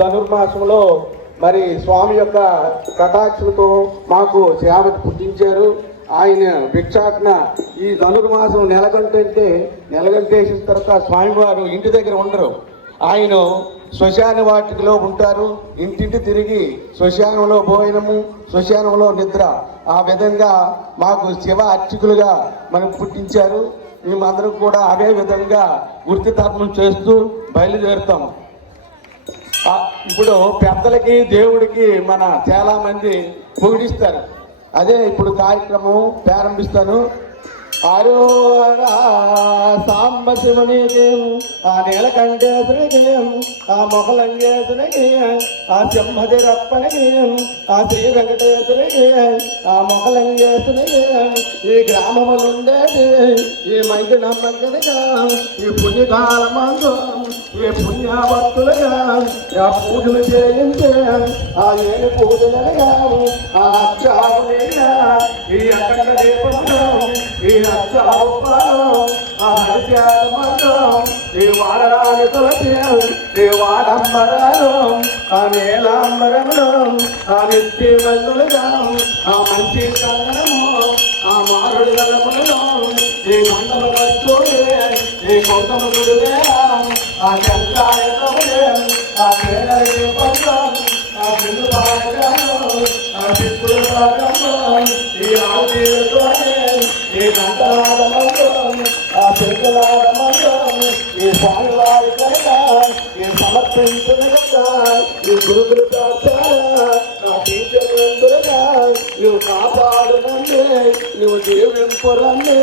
ధనుర్మాసంలో మరి స్వామి యొక్క కటాక్షలతో మాకు సేవ పుట్టించారు. ఆయన భిక్షాటన ఈ ధనుర్మాసం నెలగంటేసిన తర్వాత స్వామివారు ఇంటి దగ్గర ఉండరు. ఆయన శ్మశాన వాటికలో ఉంటారు. ఇంటింటి తిరిగి శ్మశానంలో భోజనము, శ్మశానంలో నిద్ర, ఆ విధంగా మాకు శివ అర్చకులుగా మనకు పుట్టించారు. మేమందరం కూడా అదే విధంగా వృత్తి ధర్మం చేస్తూ బయలుదేరుతాం. ఇప్పుడు పెద్దలకి దేవుడికి మన చాలామంది పొగిడిస్తారు. అదే ఇప్పుడు కార్యక్రమం ప్రారంభిస్తాను. ఆరోరా సాంబ శివునికి, ఆ నీలకంఠేశ్వరికి, ఆ మొగలంగేశ్వరికి, ఆ సింహదిరప్పనికి, ఆ శ్రీ వెంకటేశ్వరికి, ఆ మొగలంగేశ్వరికి, ఈ గ్రామములుండేది ఈ మంచి నమ్మకనిగా ఈ పుణ్యకాలమందు ఈ పుణ్యభక్తులుగా ఆ పూజలు చేయించే ఆ ఏడు పూజలుగా ఆ అక్షాలుగా ఈ అఖండ దీపంలో ఈ ఈ వాడరాని తులసి ఈ వాడంబరాలు ఆ నీలాంబరములు ఆ నిత్య వల్లులుగా ఆ మంచి కందనము ఆ మారుడి గలములలో ఈ మండల వస్తువులే ఈ కౌతములుడే ఆ చంద్రాయతములే ఆ పేదరి పంచం ఆ బిల్లు భాగాలు ఆ పిప్పుడు భాగము ఈ ఆవుతోనే ఈ గంటలాడమంత్రం ఆ పెరుగులాడమంత్రం ఈ స్వామివారి కనుక ఈ సమర్పించిన ఈ గురువులు ఆ టీచర్లుగా నువ్వు కాపాడునండి, నువ్వు దీవింపురండి.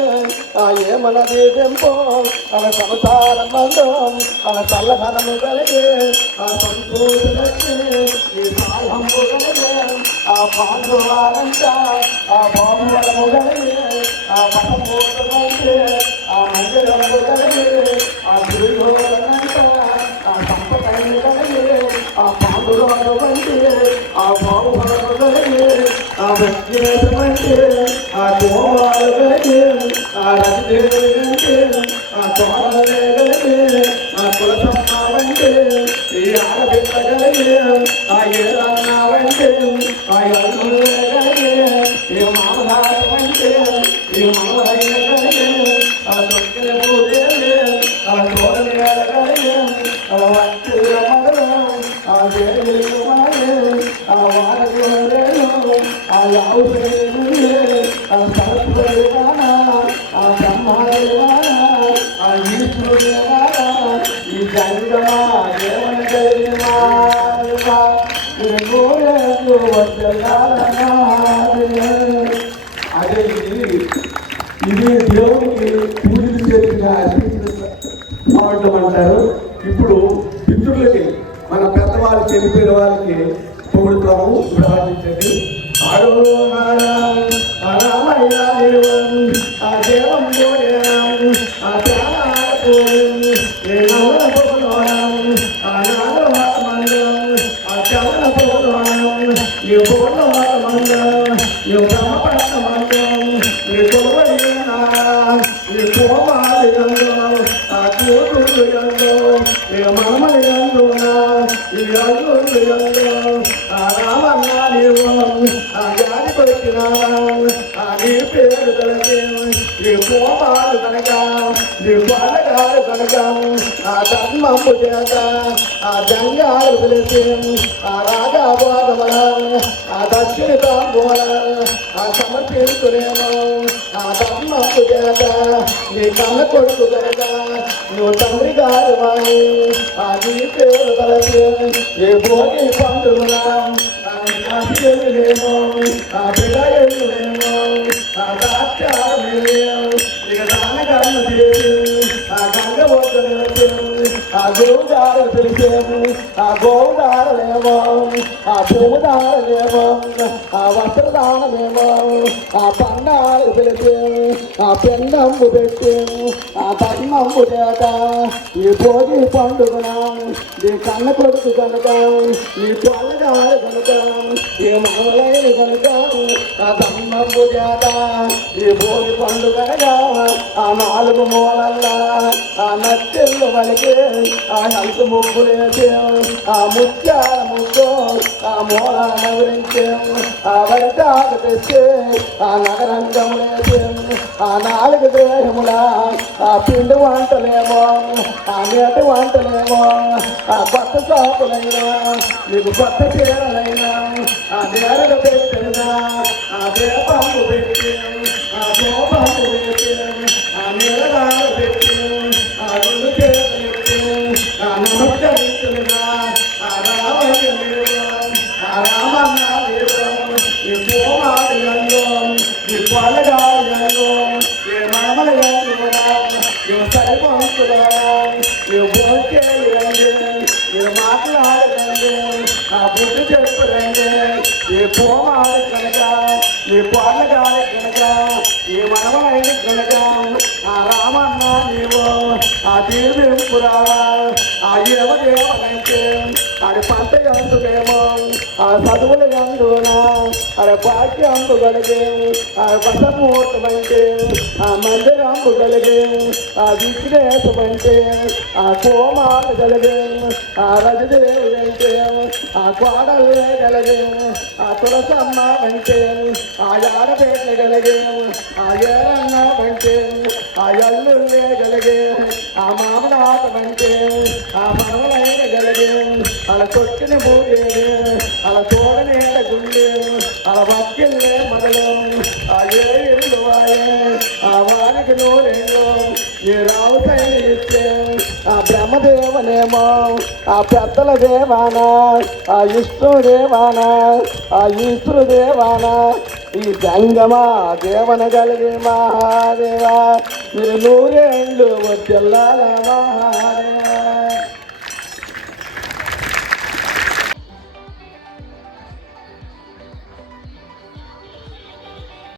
ఆ ఏమన దీవింపు ఆ సంసారం మందం ఆ చల్లధనము కలిగి ఆ సంతోషి ఈ సాయంపు కలిగి ఆ పాండువారంట ఆ బాబువరము కలిగి ఆ పటమూర్తి కలిగి ఆ మందిరము కలిగి ఆ గురువులంట ఆ సంపదైన కలిగి ఆ పాండువారు వంటి ఆ బాబువరము కలిగి ఆ వ్యక్తి ఆ గోవాలు కలిగి ఆ రవిదేవి వంటి ఆ తోడలే కలిగి ఆ కులసమ్మ వంటి ఈ ఆడబిడ్డ కలిగి ఆ ఏదన్న వంటి ఆ ఎల్లు కలిగి ఈ మామదార వంటి ఈ మామదైన కలిగి ఆ దొక్కిన పూజలు ఆ తోడలే కలిగి ఆ వంటి మొదలు ఆ దేవి ఆ వాడలు ఆ యావులు ఆ సరస్వతి ఆ బ్రహ్మాదేవ ఆ ఈశ్వరుడు ఈ జంగమా దేవన జరిగినా అదే ఇది దేవునికి పూజలు చేసిన అంటారు. ఇప్పుడు పితృలకి మన పెద్దవాళ్ళు చనిపోయిన వాళ్ళకి పొగుడుతాము. ప్రార్థించండి. ఆ దేవం ధర్మము చేత ఆ జంగాలు పిలిచి ఆ రాజా భాగమన ఆ దక్షిణ తాంబూల ఆ సమర్పించునేమో ఆ ధర్మము చేత నీ కన్న కొడుకు కనుక నువ్వు తండ్రి గారు వాణి ఆ నీ పేరు కలిసి ఏ భోగి పండుగ లేమో ఆ బిడలేమో ఆ దాక్షాలేమో ఇక దానగాను ఆ గంగవద్ద ఆ గురువుదారు తెలిసేము ఆ గోవుదారులేమో ఆ భూముదారులేమో ఆ వస్త్రదానమేమో ఆ పండాలు తెలిసేము ఆ పెండంబు పెట్టేము ఆ ధర్మంబు చేత ఈ భోగి పండుగన నీ కన్న కొడుకు కనుక నీ పొల్లగారు కనుక ఈ మామలైన కనుక ఆ తమ్మంబు చేత ఈ భోగి పండుగగా ఆ నాలుగు మూలల్లా ఆ నచ్చెళ్ళు వలికి ఆ నలుగు ముగ్గులేసి ఆ ముత్యాల ముగ్గు ఆ మూల నవరించి ఆ వరిటాకు తెచ్చి ఆ నగరంగములేసి ఆ నాలుగు దేహముల ఆ పిండి వంటలేమో ఆ నేటి వంటలేమో ఆ కొత్త చాపులైనా నీకు కొత్త చీరలైనా ఆ నేరలు పెట్టినా ఆ దీపము పెట్టి ఆ దూపము పెట్టి ఆ నీళ్ళగాలు పెట్టి ఆ రెండు చేతులు పెట్టి ఆ నమస్కరించుగా ఆ రామయ్య మీరు ఆ రామన్న మీరు ఈ పూమాడిగంలో ఈ పొలగాడిగంలో ఈ మామలగంలో ఈ సరిపంచుగా ఈ భోజేయండి ఈ మాట్లాడండి ఆ బుద్ధి చెప్పురండి ఈ పూమాడి కనుక ఈ పొలగాడి కనుక ఈ మనవలైన కనుక ఆ రామన్న నీవు ఆ తీర్పు రావా ఆ ఏమదేమనంటే అది పంట ఎందుకేమో ఆ చదువులు ఎందునా అది బాక్య అందు కలిగి ఆ వసమూర్తమంటే ఆ మందిరంబు కలిగి ఆ విఘ్నేశమంటే ఆ కోమాలు కలిగి ఆ రజదేవి అంటే ఆ కోడలే కలిగి ఆ తులసమ్మ అంటే ఆ ఆడపేటలు కలిగి ఆ ఏరన్న అంటే ఆ ఎల్లుళ్ళే కలిగి ఆ మామనాటమంటే ఆ మనవలైన కలిగి అలా కొట్టిన భూదేవి అలా చూడని గుండె అలా వక్కిల్లే మొదలు ఆ ఏళ్ళు వాయే ఆ వారికి నూరేళ్ళు ఈ రావుతైన ఇస్తే ఆ బ్రహ్మదేవనేమో ఆ పెద్దల దేవానా ఆ విష్ణు దేవానా ఆ ఈశ్వరు దేవానా ఈ జంగమా దేవన కలిగి మహాదేవా మీరు నూరేళ్ళు వచ్చెల్లాల మహాదేవ